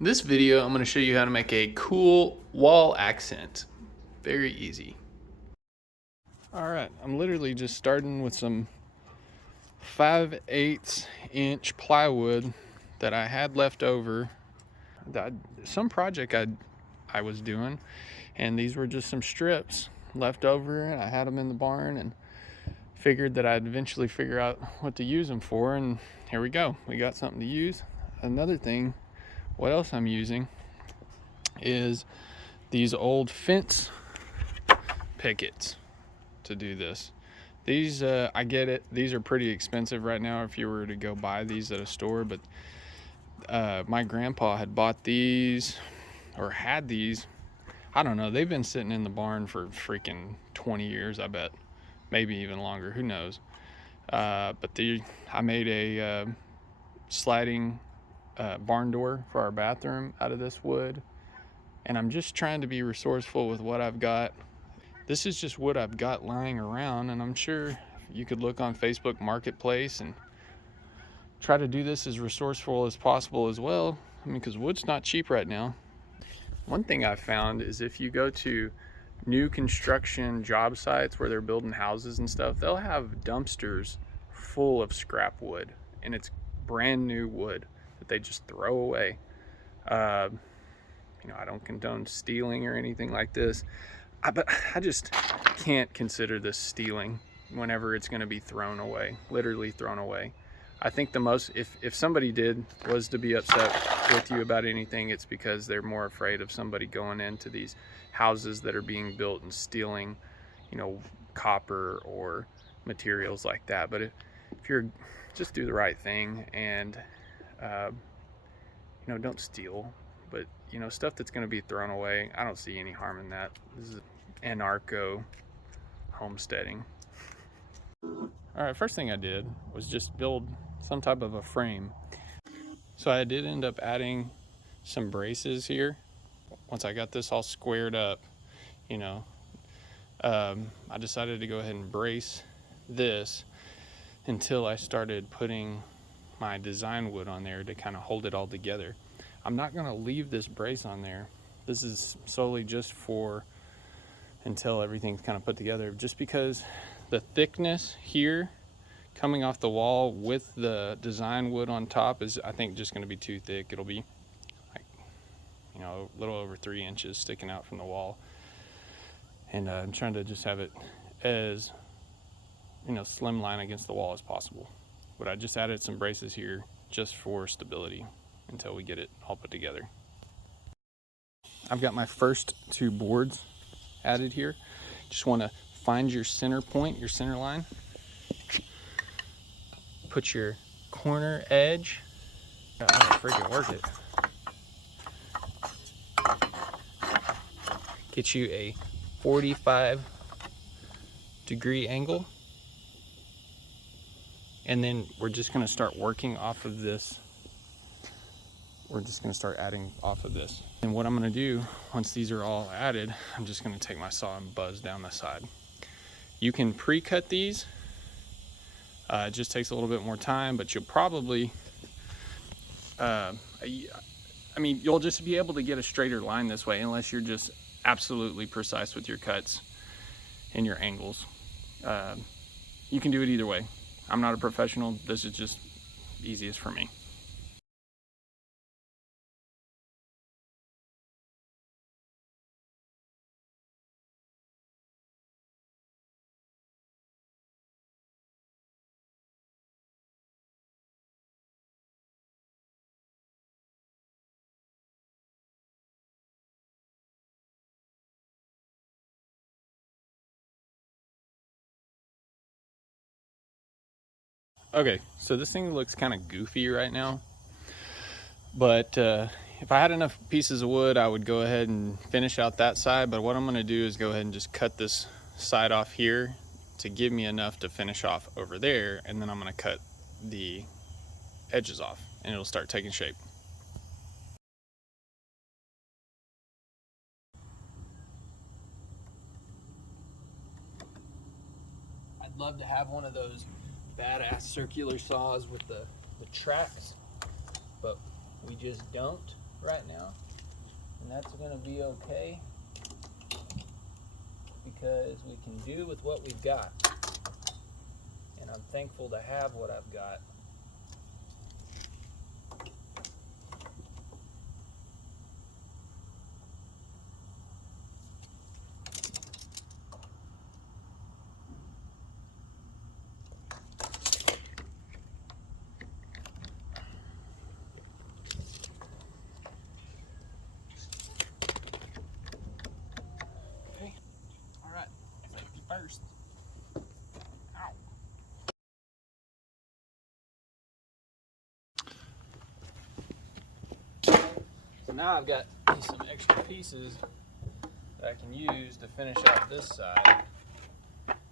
In this video, I'm going to show you how to make a cool wall accent. Very easy. Alright, I'm literally just starting with some 5/8 inch plywood that I had left over. Some project I was doing, and these were just some strips left over. I had them in the barn and figured that I'd eventually figure out what to use them for, and here we go. We got something to use. Another thing, what else I'm using is these old fence pickets to do this. These I get it, these are pretty expensive right now if you were to go buy these at a store, but my grandpa had bought these, or had these, I don't know, they've been sitting in the barn for freaking 20 years, I bet, maybe even longer, who knows. But I made a sliding barn door for our bathroom out of this wood, and I'm just trying to be resourceful with what I've got. This is just what I've got lying around, and I'm sure you could look on Facebook Marketplace and try to do this as resourceful as possible as well. I mean, because wood's not cheap right now. One thing I've found is if you go to new construction job sites where they're building houses and stuff, they'll have dumpsters full of scrap wood, and it's brand new wood that they just throw away. You know, I don't condone stealing or anything like this, but I just can't consider this stealing whenever it's going to be thrown away, literally thrown away. I think the most, if somebody was to be upset with you about anything, it's because they're more afraid of somebody going into these houses that are being built and stealing, you know, copper or materials like that. But if you're, just do the right thing and, you know, don't steal. But, you know, stuff that's going to be thrown away, I don't see any harm in that. This is anarcho homesteading. All right, first thing I did was just build some type of a frame. So I did end up adding some braces here. Once I got this all squared up, you know, I decided to go ahead and brace this until I started putting my design wood on there to kind of hold it all together. I'm not going to leave this brace on there. This is solely just for until everything's kind of put together, just because the thickness here coming off the wall with the design wood on top is, I think, just going to be too thick. It'll be like, you know, a little over 3 inches sticking out from the wall, and I'm trying to just have it as, you know, slim line against the wall as possible. But I just added some braces here just for stability until we get it all put together. I've got my first 2 boards added here. Just want to find your center point, your center line. Put your corner edge. I don't freaking work it. Get you a 45-degree angle. And then we're just going to start working off of this. We're just going to start adding off of this. And what I'm going to do, once these are all added, I'm just going to take my saw and buzz down the side. You can pre-cut these. It just takes a little bit more time, but you'll probably, I mean, you'll just be able to get a straighter line this way, unless you're just absolutely precise with your cuts and your angles. You can do it either way. I'm not a professional. This is just easiest for me. Okay, so this thing looks kind of goofy right now, but if I had enough pieces of wood, I would go ahead and finish out that side. But what I'm going to do is go ahead and just cut this side off here to give me enough to finish off over there, and then I'm going to cut the edges off and it'll start taking shape. I'd love to have one of those badass circular saws with the tracks, but we just don't. right now, and that's going to be okay because we can do with what we've got, and I'm thankful to have what I've got. First. Ow. So now I've got some extra pieces that I can use to finish out this side. Alright.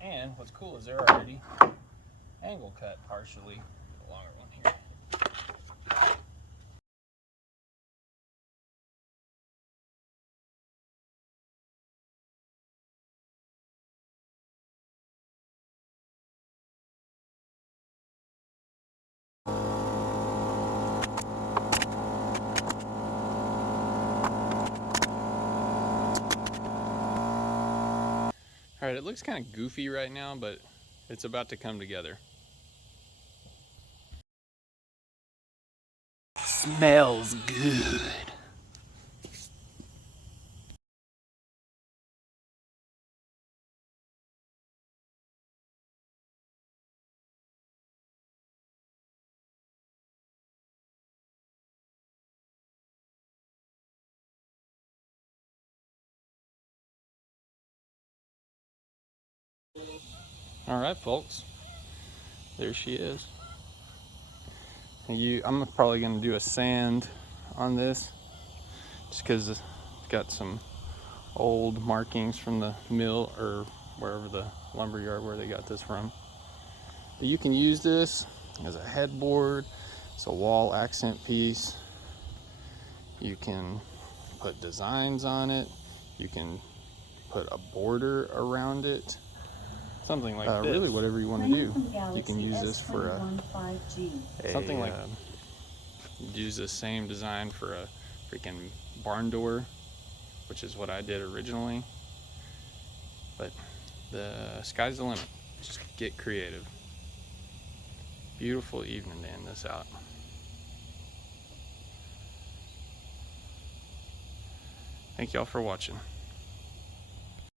And what's cool is they're already angle cut partially. The longer one here. Alright, it looks kind of goofy right now, but it's about to come together. Smells good. Alright folks, there she is. I'm probably going to do a sand on this just because it's got some old markings from the mill or wherever, the lumber yard where they got this from. But you can use this as a headboard. It's a wall accent piece. You can put designs on it. You can put a border around it. Something like this. Really whatever you want to do. You can use this for something like use the same design for a freaking barn door, which is what I did originally. But the sky's the limit. Just get creative. Beautiful evening to end this out. Thank y'all for watching.